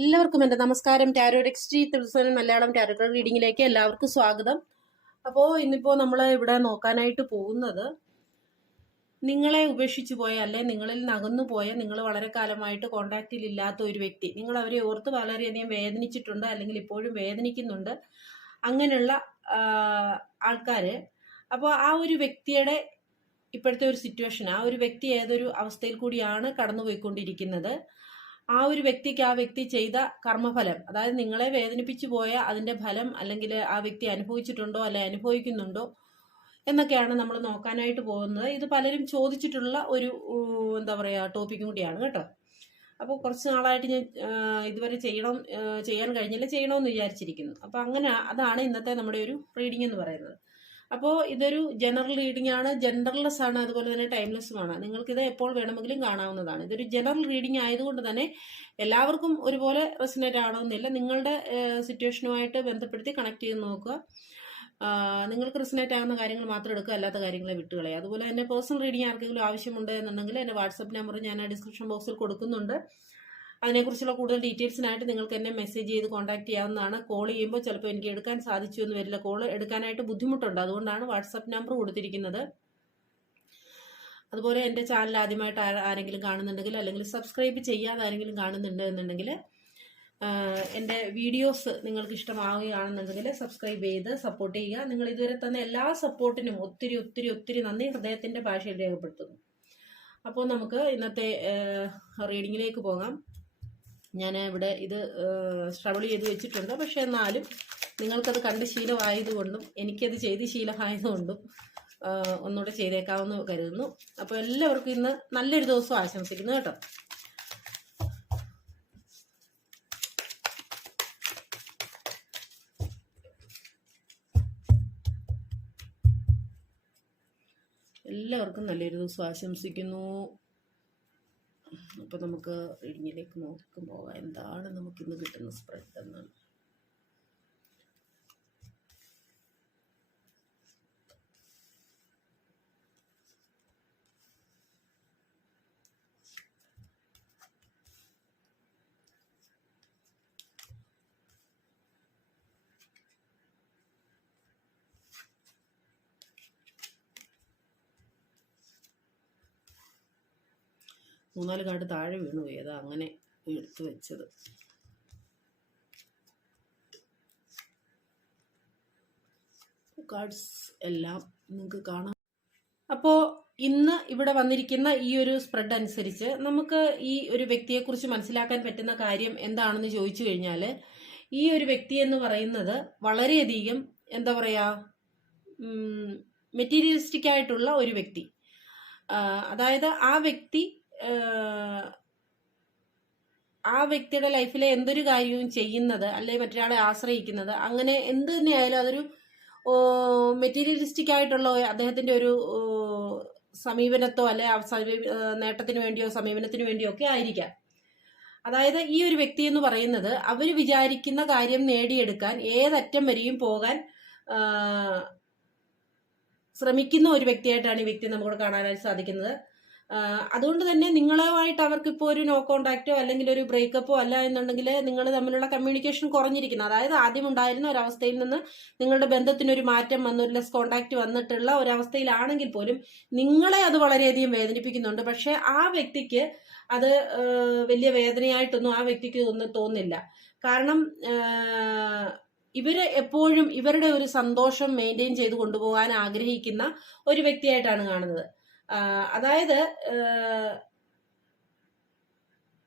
എല്ലാവർക്കും എന്റെ നമസ്കാരം. ടാരോ എക്സ്ട്രീ തിരുസനൻ മലയാളം ടാരോ റീഡിങ്ങിലേക്ക് എല്ലാവർക്കും സ്വാഗതം. അപ്പോൾ ഇന്നിപ്പോൾ നമ്മൾ ഇവിടെ നോക്കാനായിട്ട് പോകുന്നത് നിങ്ങളെ ഉപേക്ഷിച്ചു പോയ അല്ലെ നിങ്ങളിൽ നകന്നു പോയ നിങ്ങൾ വളരെ കാലമായിട്ട് കോണ്ടാക്റ്റിൽ ഇല്ലാത്ത ഒരു വ്യക്തി. നിങ്ങൾ അവരെ ഓർത്ത് വളരെയധികം വേദനിച്ചിട്ടുണ്ട് അല്ലെങ്കിൽ ഇപ്പോഴും വേദനിക്കുന്നുണ്ട്. അങ്ങനെയുള്ള ആൾക്കാർ അപ്പോൾ ആ ഒരു വ്യക്തിയുടെ ഇപ്പോഴത്തെ ഒരു സിറ്റുവേഷൻ ആ ഒരു വ്യക്തി ഏതൊരു അവസ്ഥയിൽ കൂടിയാണ് കടന്നുപോയിക്കൊണ്ടിരിക്കുന്നത്. ആ ഒരു വ്യക്തിക്ക് ആ വ്യക്തി ചെയ്ത കർമ്മഫലം അതായത് നിങ്ങളെ വേദനിപ്പിച്ചു പോയ അതിന്റെ ഫലം അല്ലെങ്കിൽ ആ വ്യക്തി അനുഭവിച്ചിട്ടുണ്ടോ അല്ലെ അനുഭവിക്കുന്നുണ്ടോ എന്നൊക്കെയാണ് നമ്മൾ നോക്കാനായിട്ട് പോകുന്നത്. ഇത് പലരും ചോദിച്ചിട്ടുള്ള ഒരു എന്താ പറയുക ടോപ്പിക്കും കൂടിയാണ് കേട്ടോ. അപ്പോൾ കുറച്ച് നാളായിട്ട് ഞാൻ ഇതുവരെ ചെയ്യണം ചെയ്യാൻ കഴിഞ്ഞില്ല ചെയ്യണമെന്ന് വിചാരിച്ചിരിക്കുന്നു. അപ്പോൾ അങ്ങനെ അതാണ് ഇന്നത്തെ നമ്മുടെ ഒരു റീഡിംഗ് എന്ന് പറയുന്നത്. അപ്പോൾ ഇതൊരു ജനറൽ റീഡിംഗ് ആണ്. ജെൻഡർലെസ് ആണ്. അതുപോലെ തന്നെ ടൈംലെസ്സുമാണ് നിങ്ങൾക്കിത് എപ്പോൾ വേണമെങ്കിലും കാണാവുന്നതാണ്. ഇതൊരു ജനറൽ റീഡിംഗ് ആയതുകൊണ്ട് തന്നെ എല്ലാവർക്കും ഒരുപോലെ റെസിനേറ്റ് ആവണമെന്നില്ല. നിങ്ങളുടെ സിറ്റുവേഷനുമായിട്ട് ബന്ധപ്പെടുത്തി കണക്ട് ചെയ്ത് നോക്കുക. നിങ്ങൾക്ക് റിസിനേറ്റ് ആകുന്ന കാര്യങ്ങൾ മാത്രം എടുക്കുക. അല്ലാത്ത കാര്യങ്ങളെ വിട്ടുകളയുക. അതുപോലെ തന്നെ പേഴ്സണൽ റീഡിംഗ് ആർക്കെങ്കിലും ആവശ്യമുണ്ട് എന്നുണ്ടെങ്കിൽ എന്റെ വാട്സപ്പ് നമ്പർ ഞാൻ ഡിസ്ക്രിപ്ഷൻ ബോക്സിൽ കൊടുക്കുന്നുണ്ട്. അതിനെക്കുറിച്ചുള്ള കൂടുതൽ ഡീറ്റെയിൽസിനായിട്ട് നിങ്ങൾക്ക് എന്നെ മെസ്സേജ് ചെയ്ത് കോൺടാക്ട് ചെയ്യാവുന്നതാണ്. കോൾ ചെയ്യുമ്പോൾ ചിലപ്പോൾ എനിക്ക് എടുക്കാൻ സാധിച്ചു എന്ന് വരില്ല. കോൾ എടുക്കാനായിട്ട് ബുദ്ധിമുട്ടുണ്ട്. അതുകൊണ്ടാണ് വാട്സപ്പ് നമ്പർ കൊടുത്തിരിക്കുന്നത്. അതുപോലെ എന്റെ ചാനൽ ആദ്യമായിട്ട് ആരെങ്കിലും കാണുന്നുണ്ടെങ്കിൽ അല്ലെങ്കിൽ സബ്സ്ക്രൈബ് ചെയ്യാതെ ആരെങ്കിലും കാണുന്നുണ്ട് എന്നുണ്ടെങ്കിൽ എന്റെ വീഡിയോസ് നിങ്ങൾക്ക് ഇഷ്ടമാവുകയാണെന്നുണ്ടെങ്കിൽ സബ്സ്ക്രൈബ് ചെയ്ത് സപ്പോർട്ട് ചെയ്യുക. നിങ്ങൾ ഇതുവരെ തന്ന എല്ലാ സപ്പോർട്ടിനും ഒത്തിരി ഒത്തിരി ഒത്തിരി നന്ദി. ഹൃദയത്തിന്റെ ഭാഷയിൽ രേഖപ്പെടുത്തുന്നു. അപ്പോൾ നമുക്ക് ഇന്നത്തെ റീഡിങ്ങിലേക്ക് പോകാം. ഞാൻ ഇവിടെ ഇത് സ്ട്രബിൾ ചെയ്ത് വെച്ചിട്ടുണ്ട്. പക്ഷേ എന്നാലും നിങ്ങൾക്കത് കണ്ട് ശീലമായതുകൊണ്ടും എനിക്കത് ചെയ്ത് ശീലമായതുകൊണ്ടും ഒന്നുകൂടെ ചെയ്തേക്കാമെന്ന് കരുതുന്നു. അപ്പോൾ എല്ലാവർക്കും ഇന്ന് നല്ലൊരു ദിവസം ആശംസിക്കുന്നു കേട്ടോ. എല്ലാവർക്കും നല്ലൊരു ദിവസം ആശംസിക്കുന്നു. അപ്പോൾ നമുക്ക് റീഡിങ്ങിലേക്ക് നോക്കുമ്പോൾ എന്താണ് നമുക്കിന്ന് കിട്ടുന്ന സ്പ്രെഡ് എന്നാണ് മൂന്നാൽ കാർഡ് താഴെ വീണു. പോയി അതാ അങ്ങനെ എടുത്തു വെച്ചത്. കാർഡ്സ് എല്ലാം നിങ്ങൾക്ക് കാണാം. അപ്പോൾ ഇന്ന് ഇവിടെ വന്നിരിക്കുന്ന ഈ ഒരു സ്പ്രെഡ് അനുസരിച്ച് നമുക്ക് ഈ ഒരു വ്യക്തിയെക്കുറിച്ച് മനസ്സിലാക്കാൻ പറ്റുന്ന കാര്യം എന്താണെന്ന് ചോദിച്ചു കഴിഞ്ഞാൽ ഈ ഒരു വ്യക്തി എന്ന് പറയുന്നത് വളരെയധികം എന്താ പറയുക മെറ്റീരിയലിസ്റ്റിക് ആയിട്ടുള്ള ഒരു വ്യക്തി. അതായത് ആ വ്യക്തി ആ, വ്യക്തിയുടെ ലൈഫിലെ എന്തൊരു കാര്യവും ചെയ്യുന്നത് അല്ലെങ്കിൽ മറ്റൊരാളെ ആശ്രയിക്കുന്നത് അങ്ങനെ എന്ത് തന്നെയായാലും അതൊരു മെറ്റീരിയലിസ്റ്റിക് ആയിട്ടുള്ള അദ്ദേഹത്തിന്റെ ഒരു സമീപനത്തോ അല്ലെ നേട്ടത്തിന് വേണ്ടിയോ സമീപനത്തിന് വേണ്ടിയോ ഒക്കെ ആയിരിക്കാം. അതായത് ഈ ഒരു വ്യക്തി എന്ന് പറയുന്നത് അവർ വിചാരിക്കുന്ന കാര്യം നേടിയെടുക്കാൻ ഏതറ്റം വരെയും പോകാൻ ശ്രമിക്കുന്ന ഒരു വ്യക്തിയായിട്ടാണ് ഈ വ്യക്തി നമുക്ക് കാണാനായിട്ട് സാധിക്കുന്നത്. അതുകൊണ്ട് തന്നെ നിങ്ങളുമായിട്ട് അവർക്ക് ഇപ്പോൾ ഒരു നോ കോണ്ടാക്റ്റോ അല്ലെങ്കിൽ ഒരു ബ്രേക്കപ്പോ അല്ല എന്നുണ്ടെങ്കിൽ നിങ്ങൾ തമ്മിലുള്ള കമ്മ്യൂണിക്കേഷൻ കുറഞ്ഞിരിക്കുന്നു. അതായത് ആദ്യം ഉണ്ടായിരുന്ന ഒരവസ്ഥയിൽ നിന്ന് നിങ്ങളുടെ ബന്ധത്തിന് ഒരു മാറ്റം വന്ന ഒരു ലെസ് കോണ്ടാക്ട് വന്നിട്ടുള്ള ഒരവസ്ഥയിലാണെങ്കിൽ പോലും നിങ്ങളെ അത് വളരെയധികം വേദനിപ്പിക്കുന്നുണ്ട്. പക്ഷെ ആ വ്യക്തിക്ക് അത് വലിയ വേദനയായിട്ടൊന്നും ആ വ്യക്തിക്ക് ഒന്നും തോന്നില്ല. കാരണം ഇവർ എപ്പോഴും ഇവരുടെ ഒരു സന്തോഷം മെയിന്റെയിൻ ചെയ്ത് കൊണ്ടുപോകാൻ ആഗ്രഹിക്കുന്ന ഒരു വ്യക്തിയായിട്ടാണ് കാണുന്നത്. അതായത്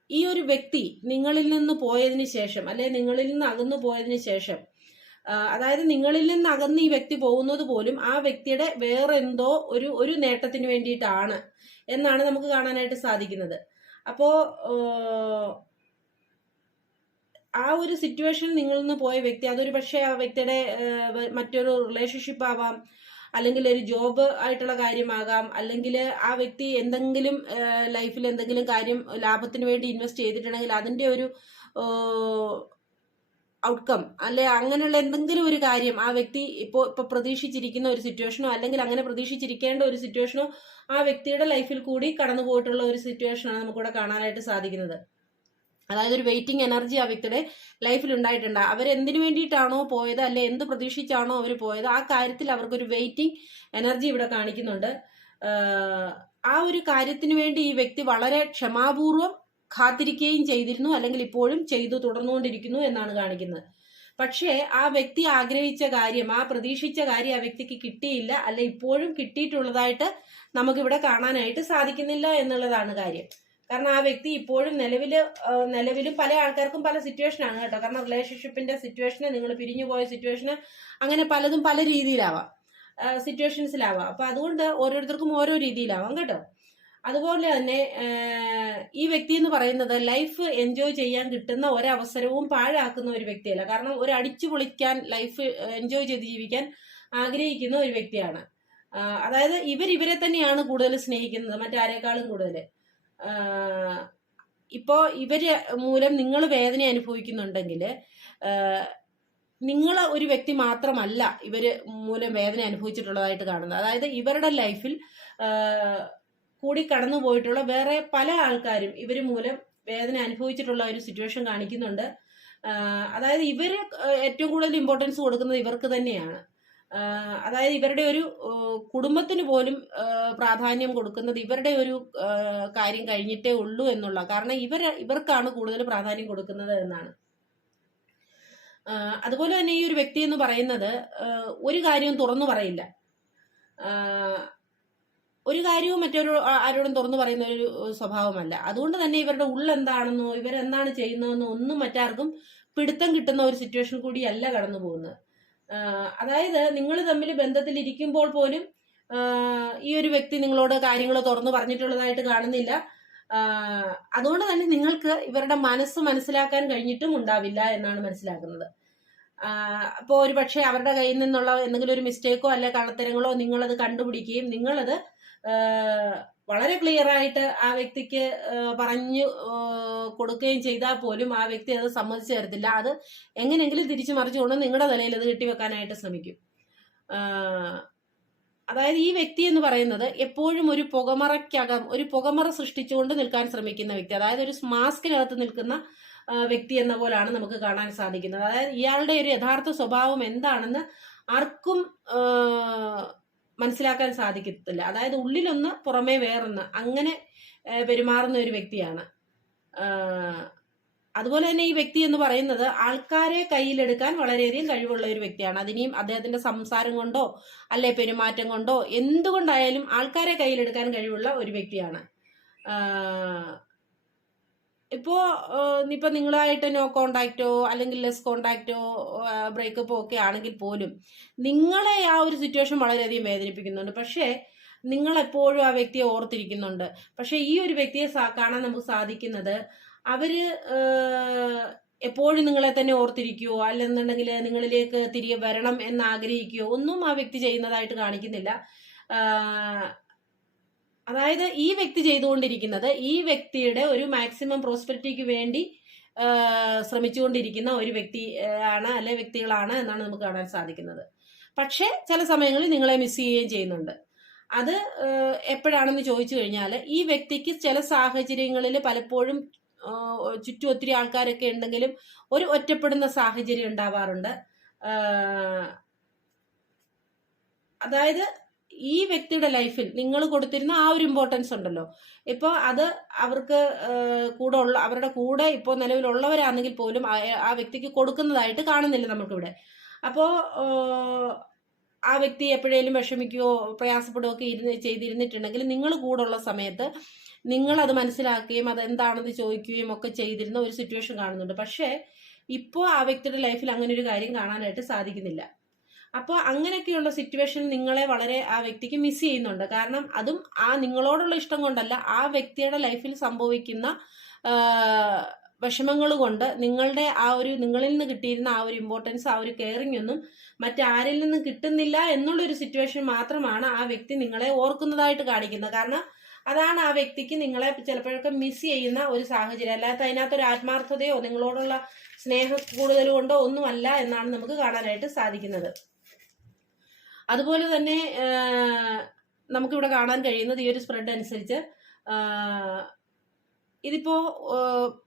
ഈ ഒരു വ്യക്തി നിങ്ങളിൽ നിന്ന് പോയതിന് ശേഷം അല്ലെ നിങ്ങളിൽ നിന്ന് അകന്നു പോയതിന് ശേഷം അതായത് നിങ്ങളിൽ നിന്ന് അകന്ന് ഈ വ്യക്തി പോകുന്നത് പോലും ആ വ്യക്തിയുടെ വേറെന്തോ ഒരു ഒരു നേട്ടത്തിന് വേണ്ടിയിട്ടാണ് എന്നാണ് നമുക്ക് കാണാനായിട്ട് സാധിക്കുന്നത്. അപ്പോ ആ ഒരു സിറ്റുവേഷൻ നിങ്ങളിൽ നിന്ന് പോയ വ്യക്തി അതൊരു പക്ഷേ ആ വ്യക്തിയുടെ മറ്റൊരു റിലേഷൻഷിപ്പ് ആവാം അല്ലെങ്കിൽ ഒരു ജോബ് ആയിട്ടുള്ള കാര്യമാകാം. അല്ലെങ്കിൽ ആ വ്യക്തി എന്തെങ്കിലും ലൈഫിൽ എന്തെങ്കിലും കാര്യം ലാഭത്തിന് വേണ്ടി ഇൻവെസ്റ്റ് ചെയ്തിട്ടുണ്ടെങ്കിൽ അതിന്റെ ഒരു ഔട്ട്കം അല്ലെ അങ്ങനെയുള്ള എന്തെങ്കിലും ഒരു കാര്യം ആ വ്യക്തി ഇപ്പോൾ ഇപ്പോൾ പ്രതീക്ഷിച്ചിരിക്കുന്ന ഒരു സിറ്റുവേഷനോ അല്ലെങ്കിൽ അങ്ങനെ പ്രതീക്ഷിച്ചിരിക്കേണ്ട ഒരു സിറ്റുവേഷനോ ആ വ്യക്തിയുടെ ലൈഫിൽ കൂടി കടന്നു പോയിട്ടുള്ള ഒരു സിറ്റുവേഷനാണ് നമുക്കിവിടെ കാണാനായിട്ട് സാധിക്കുന്നത്. അതായത് ഒരു വെയിറ്റിംഗ് എനർജി ആ വ്യക്തിയുടെ ലൈഫിൽ ഉണ്ടായിട്ടുണ്ട്. അവരെന്തിനു വേണ്ടിയിട്ടാണോ പോയത്? അല്ലെ എന്ത് പ്രതീക്ഷിച്ചാണോ അവർ പോയത്? ആ കാര്യത്തിൽ അവർക്കൊരു വെയിറ്റിംഗ് എനർജി ഇവിടെ കാണിക്കുന്നുണ്ട്. ആ ഒരു കാര്യത്തിന് വേണ്ടി ഈ വ്യക്തി വളരെ ക്ഷമാപൂർവം കാത്തിരിക്കുകയും ചെയ്തിരുന്നു. അല്ലെങ്കിൽ ഇപ്പോഴും ചെയ്തു തുടർന്നുകൊണ്ടിരിക്കുന്നു എന്നാണ് കാണിക്കുന്നത്. പക്ഷേ ആ വ്യക്തി ആഗ്രഹിച്ച കാര്യം ആ പ്രതീക്ഷിച്ച കാര്യം ആ വ്യക്തിക്ക് കിട്ടിയില്ല. അല്ലെ ഇപ്പോഴും കിട്ടിയിട്ടുള്ളതായിട്ട് നമുക്കിവിടെ കാണാനായിട്ട് സാധിക്കുന്നില്ല എന്നുള്ളതാണ് കാര്യം. കാരണം ആ വ്യക്തി ഇപ്പോഴും നിലവിൽ നിലവിലും പല ആൾക്കാർക്കും പല സിറ്റുവേഷനാണ് കേട്ടോ. കാരണം റിലേഷൻഷിപ്പിന്റെ സിറ്റുവേഷന് നിങ്ങൾ പിരിഞ്ഞു പോയ സിറ്റുവേഷന് അങ്ങനെ പലതും പല രീതിയിലാവാം. സിറ്റുവേഷൻസിലാവാം അപ്പൊ അതുകൊണ്ട് ഓരോരുത്തർക്കും ഓരോ രീതിയിലാവാം കേട്ടോ. അതുപോലെ തന്നെ ഈ വ്യക്തി എന്ന് പറയുന്നത് ലൈഫ് എൻജോയ് ചെയ്യാൻ കിട്ടുന്ന ഒരവസരവും പാഴാക്കുന്ന ഒരു വ്യക്തിയല്ല. കാരണം ഒരു അടിച്ചു പൊളിക്കാൻ ലൈഫ് എൻജോയ് ചെയ്ത് ജീവിക്കാൻ ആഗ്രഹിക്കുന്ന ഒരു വ്യക്തിയാണ്. അതായത് ഇവർ ഇവരെ തന്നെയാണ് കൂടുതൽ സ്നേഹിക്കുന്നത്. മറ്റാരേക്കാളും കൂടുതൽ ഇപ്പോ ഇവർ മൂലം നിങ്ങൾ വേദന അനുഭവിക്കുന്നുണ്ടെങ്കിൽ നിങ്ങൾ ഒരു വ്യക്തി മാത്രമല്ല ഇവർ മൂലം വേദന അനുഭവിച്ചിട്ടുള്ളതായിട്ട് കാണുന്നത്. അതായത് ഇവരുടെ ലൈഫിൽ കൂടി കടന്നു പോയിട്ടുള്ള വേറെ പല ആൾക്കാരും ഇവർ മൂലം വേദന അനുഭവിച്ചിട്ടുള്ള ഒരു സിറ്റുവേഷൻ കാണിക്കുന്നുണ്ട്. അതായത് ഇവർ ഏറ്റവും കൂടുതൽ ഇമ്പോർട്ടൻസ് കൊടുക്കുന്നത് ഇവർക്ക് തന്നെയാണ്. അതായത് ഇവരുടെ ഒരു കുടുംബത്തിന് പോലും പ്രാധാന്യം കൊടുക്കുന്നത് ഇവരുടെ ഒരു കാര്യം കഴിഞ്ഞിട്ടേ ഉള്ളൂ എന്നുള്ള കാരണം ഇവർ ഇവർക്കാണ് കൂടുതൽ പ്രാധാന്യം കൊടുക്കുന്നത് എന്നാണ്. അതുപോലെ തന്നെ ഈ ഒരു വ്യക്തി എന്ന് പറയുന്നത് ഒരു കാര്യവും തുറന്നു പറയില്ല. ഒരു കാര്യവും മറ്റൊരു ആരോടും തുറന്നു പറയുന്ന ഒരു സ്വഭാവമല്ല. അതുകൊണ്ട് തന്നെ ഇവരുടെ ഉള്ളെന്താണെന്നോ ഇവരെന്താണ് ചെയ്യുന്നതെന്നോ ഒന്നും മറ്റാർക്കും പിടുത്തം കിട്ടുന്ന ഒരു സിറ്റുവേഷൻ കൂടിയല്ല കടന്നു പോകുന്നത് അതായത് നിങ്ങൾ തമ്മിൽ ബന്ധത്തിലിരിക്കുമ്പോൾ പോലും ഈ ഒരു വ്യക്തി നിങ്ങളോട് കാര്യങ്ങൾ തുറന്നു പറഞ്ഞിട്ടുള്ളതായിട്ട് കാണുന്നില്ല. അതുകൊണ്ട് തന്നെ നിങ്ങൾക്ക് ഇവരുടെ മനസ്സ് മനസ്സിലാക്കാൻ കഴിഞ്ഞിട്ടും ഉണ്ടാവില്ല എന്നാണ് മനസ്സിലാക്കുന്നത്. അപ്പോൾ ഒരു പക്ഷേ അവരുടെ കയ്യിൽ നിന്നുള്ള എന്തെങ്കിലും ഒരു മിസ്റ്റേക്കോ അല്ലെ കള്ളത്തരങ്ങളോ നിങ്ങളത് കണ്ടുപിടിക്കുകയും നിങ്ങളത് വളരെ ക്ലിയർ ആയിട്ട് ആ വ്യക്തിക്ക് പറഞ്ഞു കൊടുക്കുകയും ചെയ്താൽ പോലും ആ വ്യക്തി അത് സമ്മതിച്ചു തരത്തില്ല. അത് എങ്ങനെയെങ്കിലും തിരിച്ചു മറിച്ചുകൊണ്ട് നിങ്ങളുടെ നിലയിൽ അത് കെട്ടിവെക്കാനായിട്ട് ശ്രമിക്കും. അതായത് ഈ വ്യക്തി എന്ന് പറയുന്നത് എപ്പോഴും ഒരു പുകമറയ്ക്കകം ഒരു പുകമറ സൃഷ്ടിച്ചുകൊണ്ട് നിൽക്കാൻ ശ്രമിക്കുന്ന വ്യക്തി അതായത് ഒരു മാസ്കിനകത്ത് നിൽക്കുന്ന വ്യക്തി എന്ന പോലാണ് നമുക്ക് കാണാൻ സാധിക്കുന്നത്. അതായത് ഇയാളുടെ ഒരു യഥാർത്ഥ സ്വഭാവം എന്താണെന്ന് ആർക്കും മനസ്സിലാക്കാൻ സാധിക്കത്തില്ല. അതായത് ഉള്ളിലൊന്ന് പുറമേ വേറൊന്ന്. അങ്ങനെ പെരുമാറുന്ന ഒരു വ്യക്തിയാണ്. അതുപോലെ തന്നെ ഈ വ്യക്തി എന്ന് പറയുന്നത് ആൾക്കാരെ കയ്യിലെടുക്കാൻ വളരെയധികം കഴിവുള്ള ഒരു വ്യക്തിയാണ്. അതിനെയും അദ്ദേഹത്തിന്റെ സംസാരം കൊണ്ടോ അല്ലെ പെരുമാറ്റം കൊണ്ടോ എന്തുകൊണ്ടായാലും ആൾക്കാരെ കയ്യിലെടുക്കാൻ കഴിവുള്ള ഒരു വ്യക്തിയാണ്. ആഹ് ഇപ്പോ നിങ്ങളായിട്ട് നോ കോണ്ടാക്റ്റോ അല്ലെങ്കിൽ ലെസ് കോണ്ടാക്റ്റോ ബ്രേക്കപ്പോ ഒക്കെ ആണെങ്കിൽ പോലും നിങ്ങളെ ആ ഒരു സിറ്റുവേഷൻ വളരെയധികം വേദനിപ്പിക്കുന്നുണ്ട്. പക്ഷേ നിങ്ങൾ എപ്പോഴും ആ വ്യക്തിയെ ഓർത്തിരിക്കുന്നുണ്ട്. പക്ഷേ ഈ ഒരു വ്യക്തിയെ കാണാൻ നമുക്ക് സാധിക്കുന്നത് അവർ എപ്പോഴും നിങ്ങളെ തന്നെ ഓർത്തിരിക്കുകയോ അല്ലെന്നുണ്ടെങ്കിൽ നിങ്ങളിലേക്ക് തിരികെ വരണം എന്ന് ആഗ്രഹിക്കുകയോ ഒന്നും ആ വ്യക്തി ചെയ്യുന്നതായിട്ട് കാണിക്കുന്നില്ല. അതായത് ഈ വ്യക്തി ചെയ്തുകൊണ്ടിരിക്കുന്നത് ഈ വ്യക്തിയുടെ ഒരു മാക്സിമം പ്രോസ്പെരിറ്റിക്ക് വേണ്ടി ശ്രമിച്ചുകൊണ്ടിരിക്കുന്ന ഒരു വ്യക്തി ആണ് അല്ലെ വ്യക്തികളാണ് എന്നാണ് നമുക്ക് കാണാൻ സാധിക്കുന്നത്. പക്ഷേ ചില സമയങ്ങളിൽ നിങ്ങളെ മിസ് ചെയ്യുകയും ചെയ്യുന്നുണ്ട്. അത് എപ്പോഴാണെന്ന് ചോദിച്ചു കഴിഞ്ഞാൽ ഈ വ്യക്തിക്ക് ചില സാഹചര്യങ്ങളിൽ പലപ്പോഴും ചുറ്റും ഒത്തിരി ആൾക്കാരൊക്കെ ഉണ്ടെങ്കിലും ഒരു ഒറ്റപ്പെടുന്ന സാഹചര്യം ഉണ്ടാവാറുണ്ട്. അതായത് ഈ വ്യക്തിയുടെ ലൈഫിൽ നിങ്ങൾ കൊടുത്തിരുന്ന ആ ഒരു ഇമ്പോർട്ടൻസ് ഉണ്ടല്ലോ. ഇപ്പോൾ അത് അവർക്ക് കൂടെ ഉള്ള അവരുടെ കൂടെ ഇപ്പോൾ നിലവിലുള്ളവരാണെങ്കിൽ പോലും ആ വ്യക്തിക്ക് കൊടുക്കുന്നതായിട്ട് കാണുന്നില്ല നമുക്കിവിടെ. അപ്പോൾ ആ വ്യക്തി എപ്പോഴേലും വിഷമിക്കുകയോ പ്രയാസപ്പെടുകയോ ഒക്കെ ഇരുന്ന് ചെയ്തിരുന്നിട്ടുണ്ടെങ്കിൽ നിങ്ങൾ കൂടുള്ള സമയത്ത് നിങ്ങൾ അത് മനസ്സിലാക്കുകയും അത് എന്താണെന്ന് ചോദിക്കുകയും ഒക്കെ ചെയ്തിരുന്ന ഒരു സിറ്റുവേഷൻ കാണുന്നുണ്ട്. പക്ഷേ ഇപ്പോൾ ആ വ്യക്തിയുടെ ലൈഫിൽ അങ്ങനെ ഒരു കാര്യം കാണാനായിട്ട് സാധിക്കുന്നില്ല. അപ്പോൾ അങ്ങനെയൊക്കെയുള്ള സിറ്റുവേഷൻ നിങ്ങളെ വളരെ ആ വ്യക്തിക്ക് മിസ് ചെയ്യുന്നുണ്ട്. കാരണം അതും ആ നിങ്ങളോടുള്ള ഇഷ്ടം കൊണ്ടല്ല ആ വ്യക്തിയുടെ ലൈഫിൽ സംഭവിക്കുന്ന വിഷമങ്ങൾ കൊണ്ട് നിങ്ങളുടെ ആ ഒരു നിങ്ങളിൽ നിന്ന് കിട്ടിയിരുന്ന ആ ഒരു ഇമ്പോർട്ടൻസ് ആ ഒരു കെയറിംഗ് ഒന്നും മറ്റാരിൽ നിന്ന് കിട്ടുന്നില്ല എന്നുള്ളൊരു സിറ്റുവേഷൻ മാത്രമാണ് ആ വ്യക്തി നിങ്ങളെ ഓർക്കുന്നതായിട്ട് കാണിക്കുന്നത്. കാരണം അതാണ് ആ വ്യക്തിക്ക് നിങ്ങളെ ചിലപ്പോഴൊക്കെ മിസ് ചെയ്യുന്ന ഒരു സാഹചര്യം. അല്ലാത്ത അതിനകത്തൊരു ആത്മാർത്ഥതയോ നിങ്ങളോടുള്ള സ്നേഹ കൂടുതലുകൊണ്ടോ ഒന്നുമല്ല എന്നാണ് നമുക്ക് കാണാനായിട്ട് സാധിക്കുന്നത്. അതുപോലെ തന്നെ നമുക്കിവിടെ കാണാൻ കഴിയുന്നത് ഈ ഒരു സ്പ്രെഡ് അനുസരിച്ച് ഇതിപ്പോ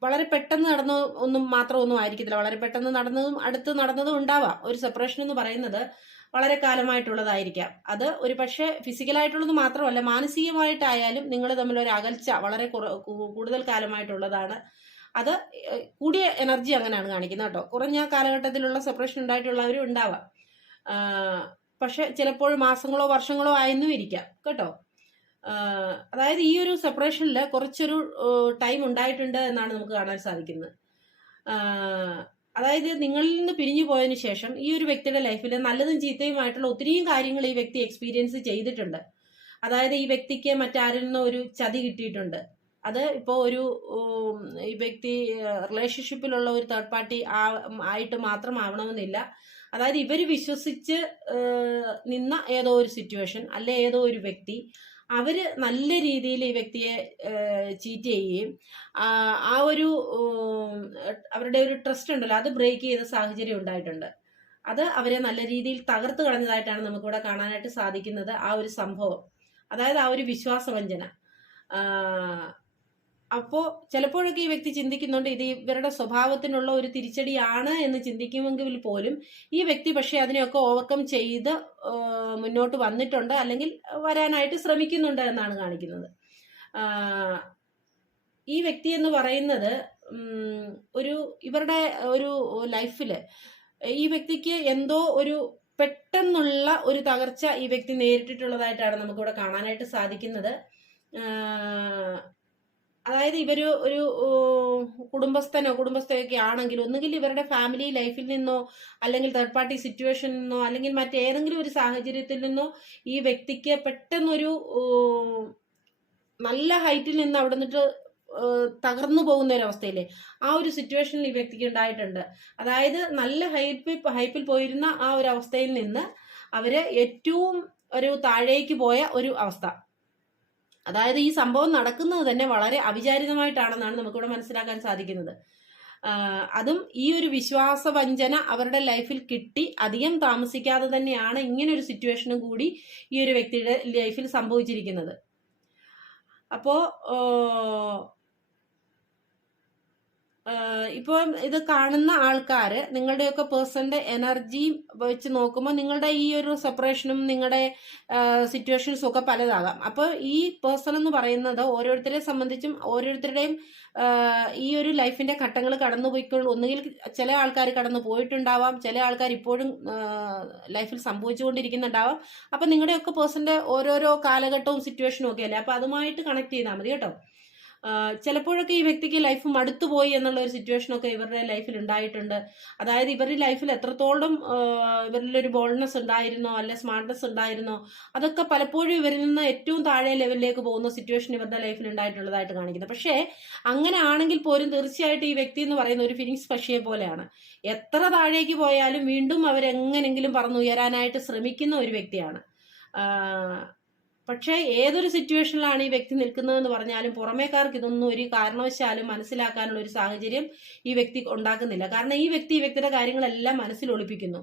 വളരെ പെട്ടെന്ന് നടന്ന ഒന്നും മാത്രം ഒന്നും ആയിരിക്കത്തില്ല. വളരെ പെട്ടെന്ന് നടന്നതും അടുത്ത് നടന്നതും ഉണ്ടാവാം. ഒരു സെപ്പറേഷൻ എന്ന് പറയുന്നത് വളരെ കാലമായിട്ടുള്ളതായിരിക്കാം. അത് ഒരു പക്ഷേ ഫിസിക്കലായിട്ടുള്ളത് മാത്രമല്ല മാനസികമായിട്ടായാലും നിങ്ങൾ തമ്മിൽ ഒരു അകൽച്ച വളരെ കൂടുതൽ കാലമായിട്ടുള്ളതാണ്. അത് കൂടിയ എനർജി അങ്ങനെയാണ് കാണിക്കുന്നത് കേട്ടോ. കുറഞ്ഞ കാലഘട്ടത്തിലുള്ള സെപ്പറേഷൻ ഉണ്ടായിട്ടുള്ളവരും ഉണ്ടാവാം. പക്ഷെ ചിലപ്പോൾ മാസങ്ങളോ വർഷങ്ങളോ ആയെന്നും ഇരിക്കാം കേട്ടോ? അതായത് ഈ ഒരു സെപ്പറേഷനിൽ കുറച്ചൊരു ടൈം ഉണ്ടായിട്ടുണ്ട് എന്നാണ് നമുക്ക് കാണാൻ സാധിക്കുന്നത്. അതായത് നിങ്ങളിൽ നിന്ന് പിരിഞ്ഞു പോയതിന് ശേഷം ഈ ഒരു വ്യക്തിയുടെ ലൈഫിൽ നല്ലതും ചീത്തയുമായിട്ടുള്ള ഒത്തിരിയും കാര്യങ്ങൾ ഈ വ്യക്തി എക്സ്പീരിയൻസ് ചെയ്തിട്ടുണ്ട്. അതായത് ഈ വ്യക്തിക്ക് മറ്റാരിൽ നിന്നോ ഒരു ചതി കിട്ടിയിട്ടുണ്ട്. അത് ഇപ്പോൾ ഒരു ഈ വ്യക്തി റിലേഷൻഷിപ്പിലുള്ള ഒരു തേർഡ് പാർട്ടി ആയിട്ട് മാത്രം ആവണമെന്നില്ല. അതായത് ഇവർ വിശ്വസിച്ച് നിന്ന ഏതോ ഒരു സിറ്റുവേഷൻ അല്ലെ ഏതോ ഒരു വ്യക്തി അവർ നല്ല രീതിയിൽ ഈ വ്യക്തിയെ ചീറ്റ് ചെയ്യുകയും ആ ഒരു അവരുടെ ഒരു ട്രസ്റ്റ് ഉണ്ടല്ലോ അത് ബ്രേക്ക് ചെയ്ത സാഹചര്യം ഉണ്ടായിട്ടുണ്ട്. അത് അവരെ നല്ല രീതിയിൽ തകർത്ത് കളഞ്ഞതായിട്ടാണ് നമുക്കിവിടെ കാണാനായിട്ട് സാധിക്കുന്നത് ആ ഒരു സംഭവം. അതായത് ആ ഒരു വിശ്വാസവഞ്ചന. അപ്പോ ചിലപ്പോഴൊക്കെ ഈ വ്യക്തി ചിന്തിക്കുന്നുണ്ട് ഇത് ഇവരുടെ സ്വഭാവത്തിനുള്ള ഒരു തിരിച്ചടിയാണ് എന്ന് ചിന്തിക്കുമെങ്കിൽ പോലും ഈ വ്യക്തി പക്ഷെ അതിനെയൊക്കെ ഓവർകം ചെയ്ത് മുന്നോട്ട് വന്നിട്ടുണ്ട് അല്ലെങ്കിൽ വരാനായിട്ട് ശ്രമിക്കുന്നുണ്ട് എന്നാണ് കാണിക്കുന്നത്. ഈ വ്യക്തി എന്ന് പറയുന്നത് ഒരു ഇവരുടെ ഒരു ലൈഫിൽ ഈ വ്യക്തിക്ക് എന്തോ ഒരു പെട്ടെന്നുള്ള ഒരു തകർച്ച ഈ വ്യക്തി നേരിട്ടിട്ടുള്ളതായിട്ടാണ് നമുക്കിവിടെ കാണാനായിട്ട് സാധിക്കുന്നത്. അതായത് ഇവർ ഒരു കുടുംബസ്ഥനോ കുടുംബസ്ഥയൊക്കെ ആണെങ്കിൽ ഒന്നുകിൽ ഇവരുടെ ഫാമിലി ലൈഫിൽ നിന്നോ അല്ലെങ്കിൽ തേർഡ് പാർട്ടി സിറ്റുവേഷനിൽ നിന്നോ അല്ലെങ്കിൽ മറ്റേതെങ്കിലും ഒരു സാഹചര്യത്തിൽ നിന്നോ ഈ വ്യക്തിക്ക് പെട്ടെന്നൊരു നല്ല ഹൈറ്റിൽ നിന്ന് അവിടെ നിന്നിട്ട് തകർന്നു പോകുന്ന ഒരു അവസ്ഥയില്ലേ ആ ഒരു സിറ്റുവേഷനിൽ ഈ വ്യക്തിക്ക് ഉണ്ടായിട്ടുണ്ട്. അതായത് നല്ല ഹൈപ്പിൽ ഹൈപ്പിൽ പോയിരുന്ന ആ ഒരു അവസ്ഥയിൽ നിന്ന് അവർ ഏറ്റവും ഒരു താഴേക്ക് പോയ ഒരു അവസ്ഥ. അതായത് ഈ സംഭവം നടക്കുന്നത് തന്നെ വളരെ അവിചാരിതമായിട്ടാണെന്നാണ് നമുക്കിവിടെ മനസ്സിലാക്കാൻ സാധിക്കുന്നത്. അതും ഈ ഒരു വിശ്വാസവഞ്ചന അവരുടെ ലൈഫിൽ കിട്ടി അധികം താമസിക്കാതെ തന്നെയാണ് ഇങ്ങനെ ഒരു സിറ്റുവേഷനും കൂടി ഈ ഒരു വ്യക്തിയുടെ ലൈഫിൽ സംഭവിച്ചിരിക്കുന്നത്. അപ്പോ ഇപ്പോൾ ഇത് കാണുന്ന ആൾക്കാർ നിങ്ങളുടെയൊക്കെ പേഴ്സന്റെ എനർജി വെച്ച് നോക്കുമ്പോൾ നിങ്ങളുടെ ഈ ഒരു സെപ്പറേഷനും നിങ്ങളുടെ സിറ്റുവേഷൻസും ഒക്കെ പലതാകാം. അപ്പോൾ ഈ പേഴ്സൺ എന്ന് പറയുന്നത് ഓരോരുത്തരെ സംബന്ധിച്ചും ഓരോരുത്തരുടെയും ഈ ഒരു ലൈഫിന്റെ ഘട്ടങ്ങൾ കടന്നു പോയിക്കൊള്ളു ഒന്നുകിൽ ചില ആൾക്കാർ കടന്നു പോയിട്ടുണ്ടാവാം ചില ആൾക്കാർ ഇപ്പോഴും ലൈഫിൽ സംഭവിച്ചുകൊണ്ടിരിക്കുന്നുണ്ടാവാം. അപ്പം നിങ്ങളുടെയൊക്കെ പേഴ്സന്റെ ഓരോരോ കാലഘട്ടവും സിറ്റുവേഷനും ഒക്കെ അല്ലേ? അപ്പം അതുമായിട്ട് കണക്ട് ചെയ്താൽ മതി കേട്ടോ. ചിലപ്പോഴൊക്കെ ഈ വ്യക്തിക്ക് ലൈഫ് മടുത്തുപോയി എന്നുള്ള ഒരു സിറ്റുവേഷൻ ഒക്കെ ഇവരുടെ ലൈഫിൽ ഉണ്ടായിട്ടുണ്ട്. അതായത് ഇവരുടെ ലൈഫിൽ എത്രത്തോളം ഇവരിൽ ഒരു ബോൾഡ്നെസ് ഉണ്ടായിരുന്നോ അല്ലെ സ്മാർട്ട്നെസ് ഉണ്ടായിരുന്നോ അതൊക്കെ പലപ്പോഴും ഇവരിൽ നിന്ന് ഏറ്റവും താഴെ ലെവലിലേക്ക് പോകുന്ന സിറ്റുവേഷൻ ഇവരുടെ ലൈഫിൽ ഉണ്ടായിട്ടുള്ളതായിട്ട് കാണിക്കുന്നത്. പക്ഷേ അങ്ങനെ ആണെങ്കിൽ പോലും തീർച്ചയായിട്ടും ഈ വ്യക്തി എന്ന് പറയുന്ന ഒരു ഫിനിക്സ് പക്ഷിയെ പോലെയാണ്. എത്ര താഴേക്ക് പോയാലും വീണ്ടും അവരെങ്ങനെങ്കിലും പറന്നുയരാനായിട്ട് ശ്രമിക്കുന്ന ഒരു വ്യക്തിയാണ്. പക്ഷേ ഏതൊരു സിറ്റുവേഷനിലാണ് ഈ വ്യക്തി നിൽക്കുന്നതെന്ന് പറഞ്ഞാലും പുറമേക്കാർക്ക് ഇതൊന്നും ഒരു കാരണവശാലും മനസ്സിലാക്കാനുള്ള ഒരു സാഹചര്യം ഈ വ്യക്തി ഉണ്ടാക്കുന്നില്ല. കാരണം ഈ വ്യക്തി ഈ വ്യക്തിയുടെ കാര്യങ്ങളെല്ലാം മനസ്സിൽ ഒളിപ്പിക്കുന്നു.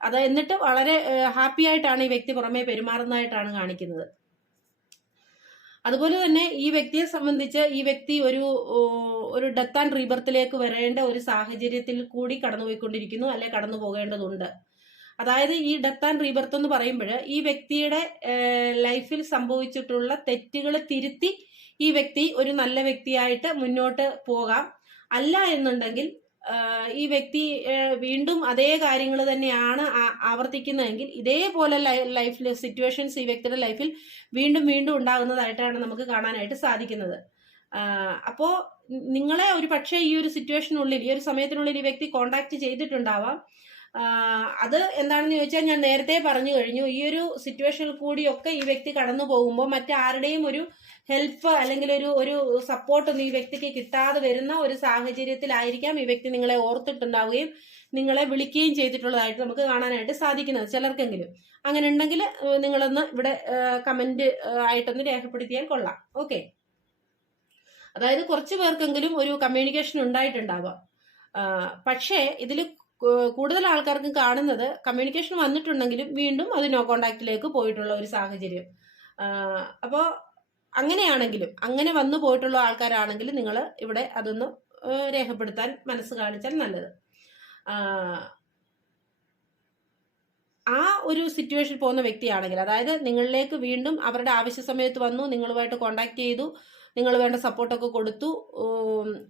അത് എന്നിട്ട് വളരെ ഹാപ്പി ആയിട്ടാണ് ഈ വ്യക്തി പുറമേ പെരുമാറുന്നതായിട്ടാണ് കാണിക്കുന്നത്. അതുപോലെ തന്നെ ഈ വ്യക്തിയെ സംബന്ധിച്ച് ഈ വ്യക്തി ഒരു ഒരു ഡെത്ത് ആൻഡ് റീബർത്തിലേക്ക് വരേണ്ട ഒരു സാഹചര്യത്തിൽ കൂടി കടന്നുപോയിക്കൊണ്ടിരിക്കുന്നു അല്ലെ കടന്നു പോകേണ്ടതുണ്ട് അതായത് ഈ ഡെത്ത് ആൻഡ് റീബർത്ത് എന്ന് പറയുമ്പോൾ ഈ വ്യക്തിയുടെ ലൈഫിൽ സംഭവിച്ചിട്ടുള്ള തെറ്റുകൾ തിരുത്തി ഈ വ്യക്തി ഒരു നല്ല വ്യക്തിയായിട്ട് മുന്നോട്ട് പോകാം. അല്ല എന്നുണ്ടെങ്കിൽ ഈ വ്യക്തി വീണ്ടും അതേ കാര്യങ്ങൾ തന്നെയാണ് ആവർത്തിക്കുന്നതെങ്കിൽ ഇതേപോലെ ലൈഫിൽ സിറ്റുവേഷൻസ് ഈ വ്യക്തിയുടെ ലൈഫിൽ വീണ്ടും വീണ്ടും ഉണ്ടാകുന്നതായിട്ടാണ് നമുക്ക് കാണാനായിട്ട് സാധിക്കുന്നത്. അപ്പോൾ അപ്പോ നിങ്ങളെ ഒരു പക്ഷേ ഈ ഒരു സിറ്റുവേഷനുള്ളിൽ ഈ ഒരു സമയത്തിനുള്ളിൽ ഈ വ്യക്തി കോണ്ടാക്ട് ചെയ്തിട്ടുണ്ടാവാം. അത് എന്താണെന്ന് ചോദിച്ചാൽ ഞാൻ നേരത്തെ പറഞ്ഞു കഴിഞ്ഞു. ഈ ഒരു സിറ്റുവേഷനിൽ കൂടിയൊക്കെ ഈ വ്യക്തി കടന്നു പോകുമ്പോൾ മറ്റാരുടെയും ഒരു ഹെൽപ്പ് അല്ലെങ്കിൽ ഒരു ഒരു സപ്പോർട്ടൊന്നും ഈ വ്യക്തിക്ക് കിട്ടാതെ വരുന്ന ഒരു സാഹചര്യത്തിലായിരിക്കാം ഈ വ്യക്തി നിങ്ങളെ ഓർത്തിട്ടുണ്ടാവുകയും നിങ്ങളെ വിളിക്കുകയും ചെയ്തിട്ടുള്ളതായിട്ട് നമുക്ക് കാണാനായിട്ട് സാധിക്കുന്നത് ചിലർക്കെങ്കിലും. അങ്ങനെ ഉണ്ടെങ്കിൽ നിങ്ങളൊന്ന് ഇവിടെ കമന്റ് ആയിട്ടൊന്ന് രേഖപ്പെടുത്തിയാൽ കൊള്ളാം. ഓക്കെ അതായത് കുറച്ച് പേർക്കെങ്കിലും ഒരു കമ്മ്യൂണിക്കേഷൻ ഉണ്ടായിട്ടുണ്ടാവാം. ആഹ് പക്ഷേ ഇതിൽ കൂടുതൽ ആൾക്കാർക്കും കാണുന്നത് കമ്മ്യൂണിക്കേഷൻ വന്നിട്ടുണ്ടെങ്കിലും വീണ്ടും അത് നോ കോണ്ടാക്റ്റിലേക്ക് പോയിട്ടുള്ള ഒരു സാഹചര്യം. അപ്പോൾ അങ്ങനെയാണെങ്കിലും അങ്ങനെ വന്നു പോയിട്ടുള്ള ആൾക്കാരാണെങ്കിലും നിങ്ങൾ ഇവിടെ അതൊന്ന് രേഖപ്പെടുത്താൻ മനസ്സ് കാണിച്ചാൽ നല്ലത്. ആ, ഒരു സിറ്റുവേഷൻ പോകുന്ന വ്യക്തിയാണെങ്കിൽ അതായത് നിങ്ങളിലേക്ക് വീണ്ടും അവരുടെ ആവശ്യ സമയത്ത് വന്നു നിങ്ങളുമായിട്ട് കോണ്ടാക്ട് ചെയ്തു നിങ്ങൾ വേണ്ട സപ്പോർട്ടൊക്കെ കൊടുത്തു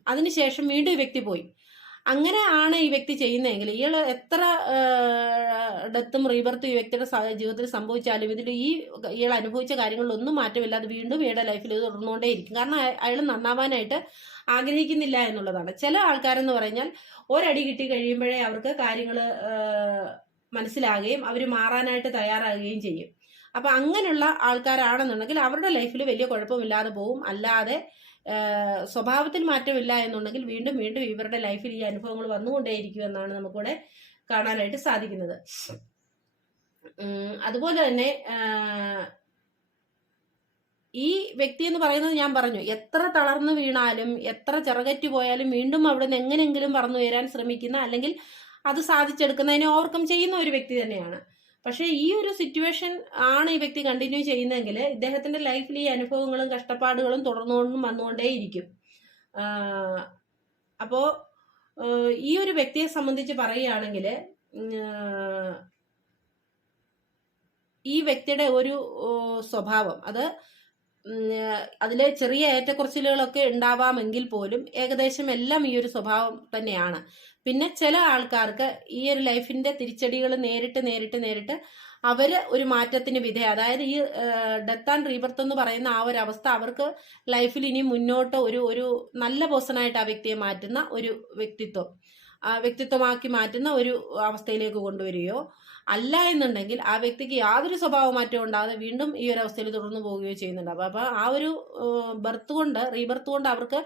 അതിനുശേഷം വീണ്ടും ഈ വ്യക്തി പോയി. അങ്ങനെ ആണ് ഈ വ്യക്തി ചെയ്യുന്നതെങ്കിൽ ഇയാൾ എത്ര ഡെത്തും റീബർത്തും ഈ വ്യക്തിയുടെ ജീവിതത്തിൽ സംഭവിച്ചാലും ഇതിൽ ഈ ഇയാൾ അനുഭവിച്ച കാര്യങ്ങളിലൊന്നും മാറ്റമില്ലാതെ വീണ്ടും ഇയാളുടെ ലൈഫിൽ ഇത് തുടർന്നുകൊണ്ടേയിരിക്കും. കാരണം അയാൾ നന്നാവാനായിട്ട് ആഗ്രഹിക്കുന്നില്ല എന്നുള്ളതാണ്. ചില ആൾക്കാരെന്ന് പറഞ്ഞാൽ ഒരടി കിട്ടി കഴിയുമ്പോഴേ അവർക്ക് കാര്യങ്ങൾ മനസ്സിലാകുകയും അവർ മാറാനായിട്ട് തയ്യാറാകുകയും ചെയ്യും. അപ്പൊ അങ്ങനെയുള്ള ആൾക്കാരാണെന്നുണ്ടെങ്കിൽ അവരുടെ ലൈഫിൽ വലിയ കുഴപ്പമില്ലാതെ പോവും. അല്ലാതെ സ്വഭാവത്തിൽ മാറ്റമില്ല എന്നുണ്ടെങ്കിൽ വീണ്ടും വീണ്ടും ഇവരുടെ ലൈഫിൽ ഈ അനുഭവങ്ങൾ വന്നുകൊണ്ടേയിരിക്കും എന്നാണ് നമുക്കിവിടെ കാണാനായിട്ട് സാധിക്കുന്നത്. അതുപോലെ തന്നെ ഈ വ്യക്തി എന്ന് പറയുന്നത് ഞാൻ പറഞ്ഞു എത്ര തളർന്നു വീണാലും എത്ര ചിറകറ്റു പോയാലും വീണ്ടും അവിടെ നിന്ന് എങ്ങനെയെങ്കിലും പറന്നു വരാൻ ശ്രമിക്കുന്ന അല്ലെങ്കിൽ അത് സാധിച്ചെടുക്കുന്നതിനെ ഓവർകം ചെയ്യുന്ന ഒരു വ്യക്തി തന്നെയാണ്. പക്ഷേ ഈ ഒരു സിറ്റുവേഷൻ ആണ് ഈ വ്യക്തി കണ്ടിന്യൂ ചെയ്യുന്നതെങ്കിൽ ഇദ്ദേഹത്തിന്റെ ലൈഫിൽ ഈ അനുഭവങ്ങളും കഷ്ടപ്പാടുകളും തുടർന്നുകൊണ്ടും വന്നുകൊണ്ടേയിരിക്കും. അപ്പോൾ അപ്പോ ഈ ഒരു വ്യക്തിയെ സംബന്ധിച്ച് പറയുകയാണെങ്കിൽ ഈ വ്യക്തിയുടെ ഒരു സ്വഭാവം അത് അതിലെ ചെറിയ ഏറ്റക്കുറച്ചിലുകളൊക്കെ ഉണ്ടാവാമെങ്കിൽ പോലും ഏകദേശം എല്ലാം ഈ ഒരു സ്വഭാവം തന്നെയാണ്. പിന്നെ ചില ആൾക്കാർക്ക് ഈ ഒരു ലൈഫിന്റെ തിരിച്ചടികൾ നേരിട്ട് നേരിട്ട് നേരിട്ട് അവർ ഒരു മാറ്റത്തിന് വിധേയ. അതായത് ഈ ഡെത്ത് ആൻഡ് റീബർത്ത് എന്ന് പറയുന്ന ആ ഒരു അവസ്ഥ അവർക്ക് ലൈഫിൽ ഇനി മുന്നോട്ട് ഒരു ഒരു നല്ല പേഴ്സണായിട്ട് ആ വ്യക്തിയെ മാറ്റുന്ന ഒരു വ്യക്തിത്വം. വ്യക്തിത്വമാക്കി മാറ്റുന്ന ഒരു അവസ്ഥയിലേക്ക് കൊണ്ടുവരികയോ അല്ല എന്നുണ്ടെങ്കിൽ ആ വ്യക്തിക്ക് യാതൊരു സ്വഭാവ മാറ്റവും ഉണ്ടാകാതെ വീണ്ടും ഈ ഒരു അവസ്ഥയിൽ തുടർന്നു പോവുകയോ ചെയ്യുന്നുണ്ട്. അപ്പൊ അപ്പൊ ആ ഒരു ബർത്ത് കൊണ്ട് റീബർത്ത് കൊണ്ട് അവർക്ക്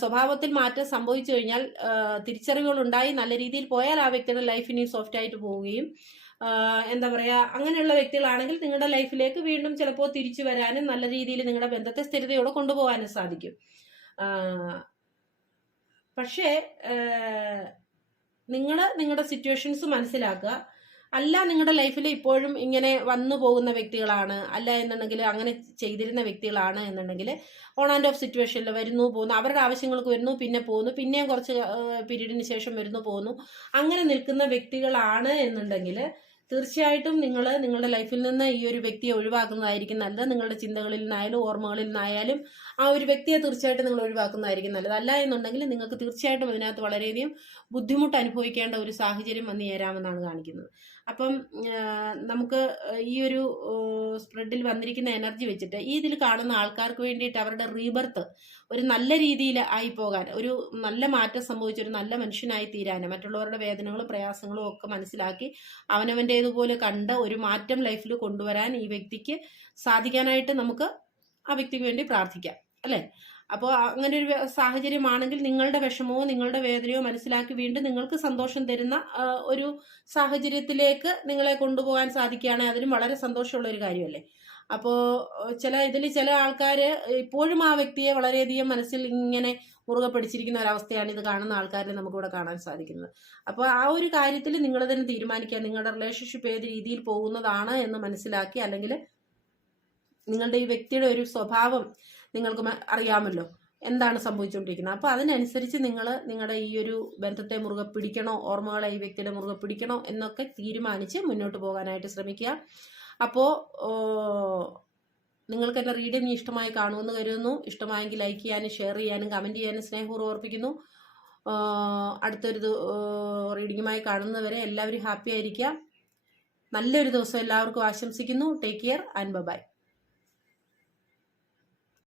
സ്വഭാവത്തിൽ മാറ്റം സംഭവിച്ചു കഴിഞ്ഞാൽ തിരിച്ചറിവുകൾ ഉണ്ടായി നല്ല രീതിയിൽ പോയാൽ ആ വ്യക്തിയുടെ ലൈഫ് ഇനി സോഫ്റ്റ് ആയിട്ട് പോവുകയും എന്താ പറയാ അങ്ങനെയുള്ള വ്യക്തികളാണെങ്കിൽ നിങ്ങളുടെ ലൈഫിലേക്ക് വീണ്ടും ചിലപ്പോൾ തിരിച്ചു വരാനും നല്ല രീതിയിൽ നിങ്ങളുടെ ബന്ധത്തെ സ്ഥിരതയോടെ കൊണ്ടുപോകാനും സാധിക്കും. പക്ഷേ നിങ്ങൾ നിങ്ങളുടെ സിറ്റുവേഷൻസ് മനസ്സിലാക്കുക. അല്ല നിങ്ങളുടെ ലൈഫിൽ ഇപ്പോഴും ഇങ്ങനെ വന്നു പോകുന്ന വ്യക്തികളാണ്. അല്ല എന്നുണ്ടെങ്കിൽ അങ്ങനെ ചെയ്തിരുന്ന വ്യക്തികളാണ് എന്നുണ്ടെങ്കിൽ ഓൺ ആൻഡ് ഓഫ് സിറ്റുവേഷനിൽ വരുന്നു പോകുന്നു. അവരുടെ ആവശ്യങ്ങൾക്ക് വരുന്നു പിന്നെ പോകുന്നു. പിന്നെയും കുറച്ച് പീരീഡിന് ശേഷം വരുന്നു പോകുന്നു. അങ്ങനെ നിൽക്കുന്ന വ്യക്തികളാണ് എന്നുണ്ടെങ്കിൽ തീർച്ചയായിട്ടും നിങ്ങൾ നിങ്ങളുടെ ലൈഫിൽ നിന്ന് ഈ ഒരു വ്യക്തിയെ ഒഴിവാക്കുന്നതായിരിക്കും നല്ലത്. നിങ്ങളുടെ ചിന്തകളിൽ നിന്നായാലും ഓർമ്മകളിൽ നിന്നായാലും ആ ഒരു വ്യക്തിയെ തീർച്ചയായിട്ടും നിങ്ങൾ ഒഴിവാക്കുന്നതായിരിക്കും നല്ലത്. അല്ല എന്നുണ്ടെങ്കിൽ നിങ്ങൾക്ക് തീർച്ചയായിട്ടും അതിനകത്ത് വളരെയധികം ബുദ്ധിമുട്ട് അനുഭവിക്കേണ്ട ഒരു സാഹചര്യം വന്നു ചേരാമെന്നാണ് കാണിക്കുന്നത്. അപ്പം നമുക്ക് ഈ ഒരു സ്പ്രെഡിൽ വന്നിരിക്കുന്ന എനർജി വെച്ചിട്ട് ഈ ഇതിൽ കാണുന്ന ആൾക്കാർക്ക് വേണ്ടിയിട്ട് അവരുടെ റീബർത്ത് ഒരു നല്ല രീതിയിൽ ആയി പോകാൻ ഒരു നല്ല മാറ്റം സംഭവിച്ച ഒരു നല്ല മനുഷ്യനായി തീരാൻ മറ്റുള്ളവരുടെ വേദനകളും പ്രയാസങ്ങളും ഒക്കെ മനസ്സിലാക്കി അവനവന്റേതുപോലെ കണ്ട് ഒരു മാറ്റം ലൈഫിൽ കൊണ്ടുവരാൻ ഈ വ്യക്തിക്ക് സാധിക്കാനായിട്ട് നമുക്ക് ആ വ്യക്തിക്ക് വേണ്ടി പ്രാർത്ഥിക്കാം അല്ലേ? അപ്പോൾ അങ്ങനെ ഒരു സാഹചര്യമാണെങ്കിൽ നിങ്ങളുടെ വിഷമമോ നിങ്ങളുടെ വേദനയോ മനസ്സിലാക്കി വീണ്ടും നിങ്ങൾക്ക് സന്തോഷം തരുന്ന ഒരു സാഹചര്യത്തിലേക്ക് നിങ്ങളെ കൊണ്ടുപോകാൻ സാധിക്കുകയാണെങ്കിൽ അതിനും വളരെ സന്തോഷമുള്ള ഒരു കാര്യമല്ലേ? അപ്പോൾ ചില ഇതിൽ ചില ആൾക്കാർ ഇപ്പോഴും ആ വ്യക്തിയെ വളരെയധികം മനസ്സിൽ ഇങ്ങനെ മുറുകെ പിടിച്ചിരിക്കുന്ന ഒരവസ്ഥയാണ് ഇത് കാണുന്ന ആൾക്കാരെ നമുക്കിവിടെ കാണാൻ സാധിക്കുന്നത്. അപ്പോൾ ആ ഒരു കാര്യത്തിൽ നിങ്ങൾ തന്നെ തീരുമാനിക്കുക. നിങ്ങളുടെ റിലേഷൻഷിപ്പ് ഏത് രീതിയിൽ പോകുന്നതാണ് എന്ന് മനസ്സിലാക്കി അല്ലെങ്കിൽ നിങ്ങളുടെ ഈ വ്യക്തിയുടെ ഒരു സ്വഭാവം നിങ്ങൾക്ക് അറിയാമല്ലോ എന്താണ് സംഭവിച്ചുകൊണ്ടിരിക്കുന്നത് അപ്പോൾ അതിനനുസരിച്ച് നിങ്ങൾ നിങ്ങളുടെ ഈ ഒരു ബന്ധത്തെ മുറുകെ പിടിക്കണോ ഓർമ്മകളെ ഈ വ്യക്തിയുടെ മുറുകെ പിടിക്കണോ എന്നൊക്കെ തീരുമാനിച്ച് മുന്നോട്ട് പോകാനായിട്ട് ശ്രമിക്കുക. അപ്പോൾ നിങ്ങൾക്ക് എന്റെ റീഡിങ് ഇഷ്ടമായി കാണുമെന്ന് കരുതുന്നു. ഇഷ്ടമായെങ്കിൽ ലൈക്ക് ചെയ്യാനും ഷെയർ ചെയ്യാനും കമന്റ് ചെയ്യാനും സ്നേഹപൂർവം ഓർപ്പിക്കുന്നു. അടുത്തൊരു റീഡിങ്ങുമായി കാണുന്നവരെ എല്ലാവരും ഹാപ്പി ആയിരിക്കുക. നല്ലൊരു ദിവസം എല്ലാവർക്കും ആശംസിക്കുന്നു. Take care and bye.